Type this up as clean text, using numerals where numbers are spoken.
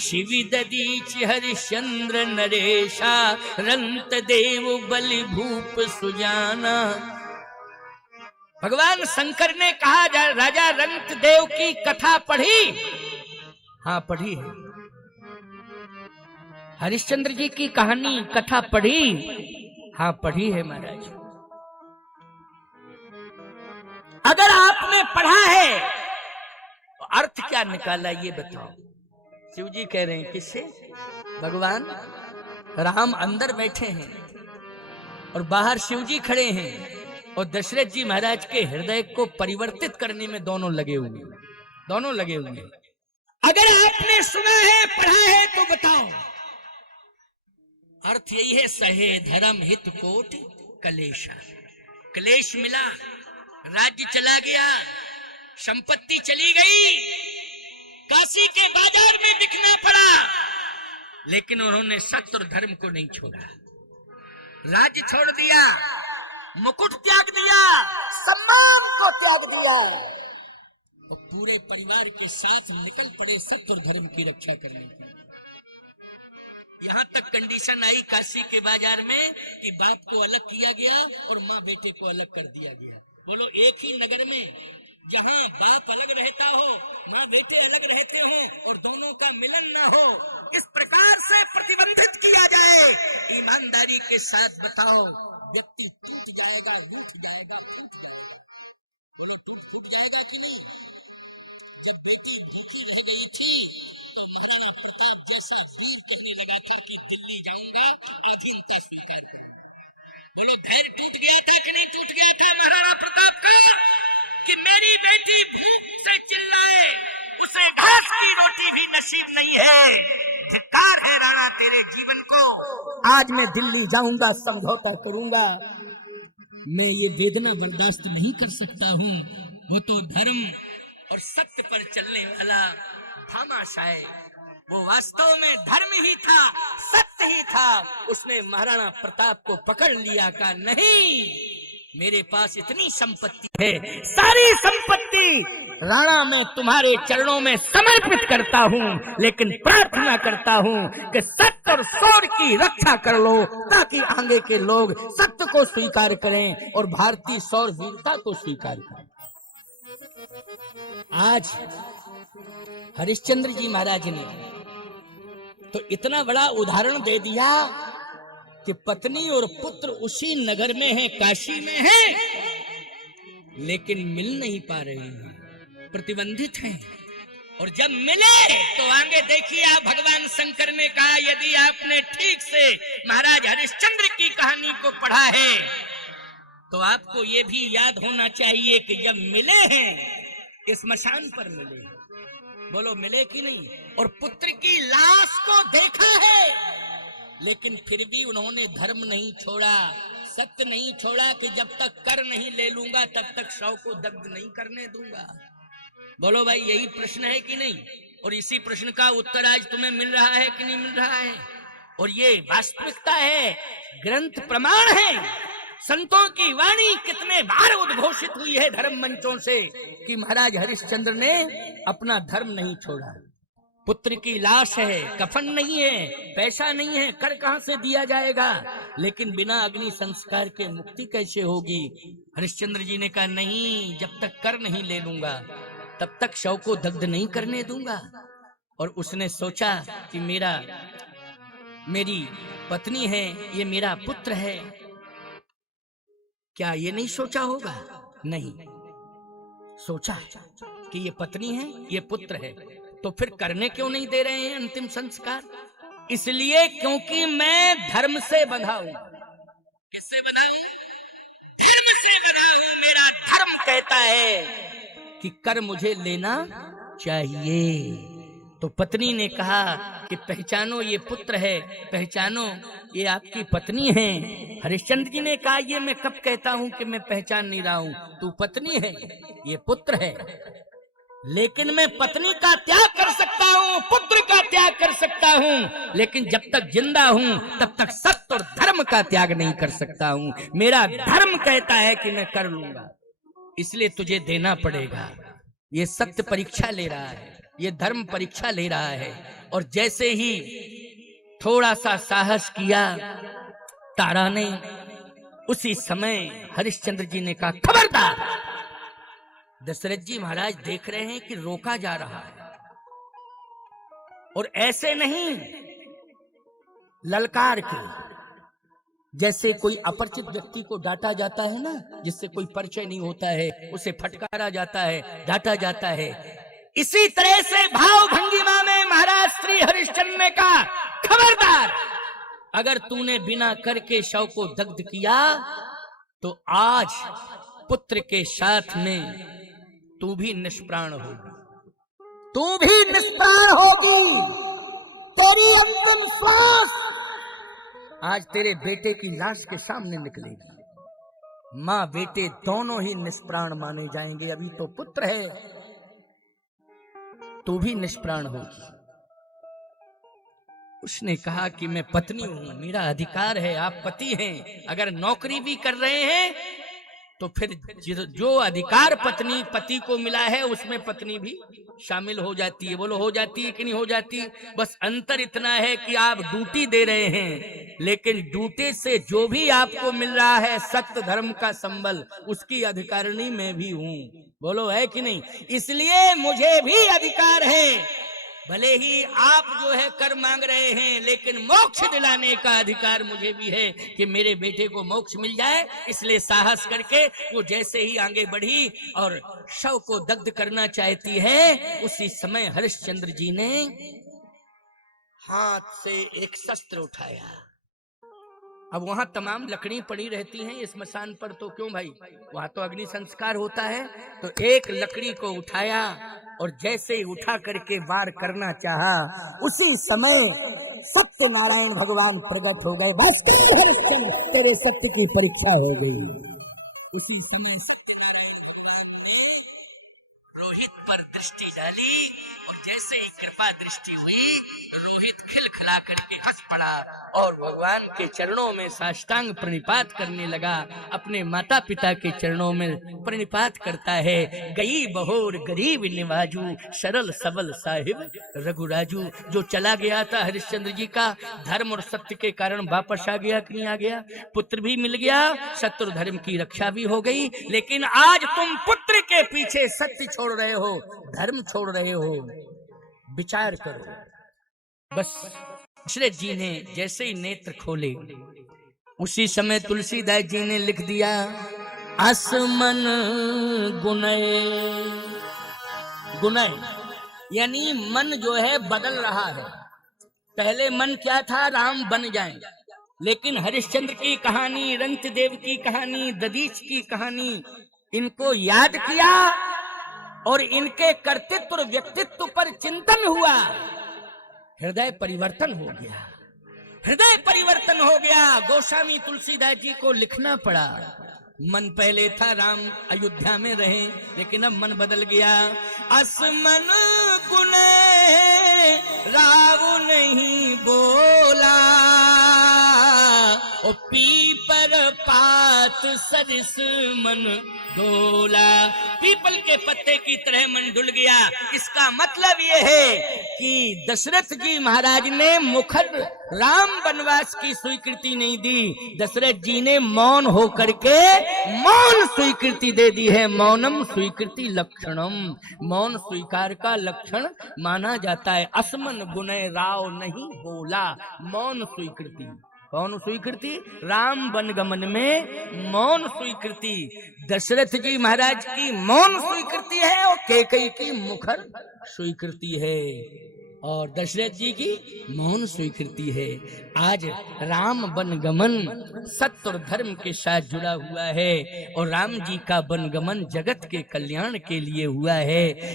शिवि ददीच हरिश्चंद्र नरेशा रंत देव बलि भूप सुजाना। भगवान शंकर ने कहा राजा रंत देव की कथा पढ़ी? हाँ पढ़ी है। हरिश्चंद्र जी की कहानी कथा पढ़ी? हाँ पढ़ी है महाराज। अगर आपने पढ़ा है तो अर्थ क्या निकाला ये बताओ। शिव जी कह रहे हैं किससे? भगवान राम अंदर बैठे हैं और बाहर शिव जी खड़े हैं और दशरथ जी महाराज के हृदय को परिवर्तित करने में दोनों लगे हुए। अगर आपने सुना है पढ़ा है तो बताओ। अर्थ यही है, सहे धर्म हित कोट कलेशा। क्लेश मिला, राज्य चला गया, संपत्ति चली गई, काशी के बाजार में बिकना पड़ा, लेकिन उन्होंने सत्य और धर्म को नहीं छोड़ा। राज्य छोड़ दिया, मुकुट त्याग दिया, सम्मान को त्याग दिया और पूरे परिवार के साथ निकल पड़े सत्य और धर्म की रक्षा करने के। यहाँ तक कंडीशन आई काशी के बाजार में कि बाप को अलग किया गया और माँ बेटे को अलग कर दिया गया। बोलो, एक ही नगर में जहाँ बाप अलग रहता हो, माँ बेटे अलग रहते हो और दोनों का मिलन ना हो, इस प्रकार से प्रतिबंधित किया जाए। ईमानदारी के साथ बताओ, व्यक्ति टूट जाएगा, टूट जाएगा, टूट जाएगा। बोलो, टूट जाएगा कि नहीं? जब बेटी भूखी रह गई थी तो महाराणा प्रताप जैसा वीर कहने लगा था कि दिल्ली जाऊंगा, अधीनता स्वीकार करूंगा। बोलो, धैर्य टूट गया था कि नहीं टूट गया था महाराणा प्रताप का कि मेरी बेटी भूख से चिल्लाए, उसे घास की रोटी भी नसीब नहीं है। धिक्कार है राणा तेरे जीवन को। आज मैं दिल्ली जाऊंगा, समझौता करूंगा। मैं ये वेदना बर्दाश्त नहीं कर सकता हूँ। वो तो धर्म और सत्य पर चलने वाला थामाशाह, वो वास्तव में धर्म ही था, सत्य ही था। उसने महाराणा प्रताप को पकड़ लिया, का नहीं, मेरे पास इतनी संपत्ति है, सारी संपत्ति राणा मैं तुम्हारे चरणों में समर्पित करता हूँ, लेकिन प्रार्थना करता हूँ कि सत्य और शौर्य की रक्षा कर लो, ताकि आगे के लोग सत्य को स्वीकार करें और भारतीय शौर्य वीरता को स्वीकार करें। आज हरिश्चंद्र जी महाराज ने तो इतना बड़ा उदाहरण दे दिया कि पत्नी और पुत्र उसी नगर में है, काशी में है, लेकिन मिल नहीं पा रहे हैं, प्रतिबंधित हैं। और जब मिले तो आगे देखिए आप, भगवान शंकर ने कहा यदि आपने ठीक से महाराज हरिश्चंद्र की कहानी को पढ़ा है तो आपको ये भी याद होना चाहिए कि जब मिले हैं इस स्मशान पर मिले। बोलो, मिले कि नहीं? और पुत्र की लाश को देखा है, लेकिन फिर भी उन्होंने धर्म नहीं छोड़ा, सत्य नहीं छोड़ा कि जब तक कर नहीं ले लूंगा तब तक शव को दग्ध नहीं करने दूंगा। बोलो भाई, यही प्रश्न है कि नहीं? और इसी प्रश्न का उत्तर आज तुम्हें मिल रहा है कि नहीं मिल रहा है? और ये वास्तविकता है, ग्रंथ प्रमाण है, संतों की वाणी कितने बार उद्घोषित हुई है धर्म मंचों से कि महाराज हरिश्चंद्र ने अपना धर्म नहीं छोड़ा। पुत्र की लाश है, कफन नहीं है, पैसा नहीं है, कर कहां से दिया जाएगा, लेकिन बिना अग्नि संस्कार के मुक्ति कैसे होगी? हरिश्चंद्र जी ने कहा नहीं, जब तक कर नहीं ले लूंगा तब तक शव को दग्ध नहीं करने दूंगा। और उसने सोचा कि मेरी पत्नी है, ये मेरा पुत्र है। क्या ये नहीं सोचा होगा? नहीं, सोचा कि ये पत्नी है, ये पुत्र है, तो फिर करने क्यों नहीं दे रहे हैं अंतिम संस्कार? इसलिए क्योंकि मैं धर्म से बंधा हूं। किससे बंधा हूं? धर्म से बंधा हूं। मेरा धर्म कहता है कि कर मुझे लेना चाहिए। तो पत्नी ने कहा कि पहचानो, ये पुत्र है, पहचानो, ये आपकी पत्नी है। हरिश्चंद्र जी ने कहा ये मैं कब कहता हूं कि मैं पहचान नहीं रहा हूं, तू पत्नी है, ये पुत्र है, लेकिन मैं पत्नी का त्याग कर सकता हूं, पुत्र का त्याग कर सकता हूं, लेकिन जब तक जिंदा हूं तब तक सत्य और धर्म का त्याग नहीं कर सकता हूं। मेरा धर्म कहता है कि मैं कर लूंगा, इसलिए तुझे देना पड़ेगा। ये सत्य परीक्षा ले रहा है। ये धर्म परीक्षा ले रहा है। और जैसे ही थोड़ा सा साहस किया तारा ने, उसी समय हरिश्चंद्र जी ने कहा खबरदार। दशरथ जी महाराज देख रहे हैं कि रोका जा रहा है, और ऐसे नहीं ललकार के, जैसे कोई अपरिचित व्यक्ति को डांटा जाता है ना, जिससे कोई परिचय नहीं होता है, उसे फटकारा जाता है, डांटा जाता है, इसी तरह से भाव भंगिमा में महाराज श्री हरिश्चंद्र ने कहा खबरदार, अगर तूने बिना करके शव को दग्ध किया तो आज पुत्र के साथ में तू भी निष्प्राण होगी, तू भी निष्प्राण होगी। तेरी अंतिम श्वास आज तेरे बेटे की लाश के सामने निकलेगी। माँ बेटे दोनों ही निष्प्राण माने जाएंगे। अभी तो पुत्र है, तू भी निष्प्राण होगी। उसने कहा कि मैं पत्नी हूं, मेरा अधिकार है, आप पति हैं। अगर नौकरी भी कर रहे हैं तो फिर जो अधिकार पत्नी पति को मिला है उसमें पत्नी भी शामिल हो जाती है। बोलो हो जाती है कि नहीं हो जाती? बस अंतर इतना है कि आप ड्यूटी दे रहे हैं, लेकिन ड्यूटी से जो भी आपको मिल रहा है सत्य धर्म का संबल, उसकी अधिकारिणी मैं भी हूं। बोलो है कि नहीं? इसलिए मुझे भी अधिकार है। भले ही आप जो है कर मांग रहे हैं, लेकिन मोक्ष दिलाने का अधिकार मुझे भी है कि मेरे बेटे को मोक्ष मिल जाए। इसलिए साहस करके वो जैसे ही आगे बढ़ी और शव को दग्ध करना चाहती है, उसी समय हरिश्चंद्र जी ने हाथ से एक शस्त्र उठाया। अब वहां तमाम लकड़ी पड़ी रहती हैं इस स्मशान पर, तो क्यों भाई, वहां तो अग्नि संस्कार होता है। तो एक लकड़ी को उठाया और जैसे ही उठा करके वार करना चाहा, उसी समय सत्यनारायण भगवान प्रकट हो गए। बस हरिश्चंद्र तेरे सत्य की परीक्षा हो गई। उसी समय सत्यनारायण रोहित पर दृष्टि डाली, और जैसे ही कृपा दृष्टि हुई, रोहित खिलखिला करके हंस पड़ा और भगवान के चरणों में साष्टांग प्रणिपात करने लगा। अपने माता पिता के चरणों में प्रणिपात करता है। गई बहोर गरीब निवाजू, सरल सबल साहिब रघुराजू। जो चला गया था हरिश्चंद्र जी का, धर्म और सत्य के कारण वापस आ गया कि नहीं आ गया? पुत्र भी मिल गया, सत्य धर्म की रक्षा भी हो गई। लेकिन आज तुम पुत्र के पीछे सत्य छोड़ रहे हो, धर्म छोड़ रहे हो। विचार करो। बस दशरथ जी ने जैसे ही नेत्र खोले, उसी समय तुलसीदास जी ने लिख दिया आसमन गुनय। गुनय यानी मन जो है बदल रहा है। पहले मन क्या था, राम बन जाएं, लेकिन हरिश्चंद्र की कहानी, रंतदेव की कहानी, दधीच की कहानी, इनको याद किया और इनके कर्तृत्व और व्यक्तित्व पर चिंतन हुआ। हृदय परिवर्तन हो गया, हृदय परिवर्तन हो गया। गोस्वामी तुलसीदास जी को लिखना पड़ा। मन पहले था राम अयोध्या में रहे, लेकिन अब मन बदल गया। असमन गुने राव नहीं बोला, ओ पीपर पात सरिस मन डोला। पीपल के पत्ते की तरह मन डुल गया। इसका मतलब ये है कि दशरथ जी महाराज ने मुखर राम वनवास की स्वीकृति नहीं दी। दशरथ जी ने मौन होकर के मौन स्वीकृति दे दी है। मौनम स्वीकृति लक्षणम, मौन स्वीकार का लक्षण माना जाता है। असमन गुनय राव नहीं बोला, मौन स्वीकृति। कौन स्वीकृति? राम वनगमन में मौन स्वीकृति। दशरथ जी महाराज की मौन स्वीकृति है और कैकेयी की मुखर स्वीकृति है, और दशरथ जी की मौन स्वीकृति है। आज राम वनगमन सत्य और धर्म के साथ जुड़ा हुआ है, और राम जी का वनगमन जगत के कल्याण के लिए हुआ है।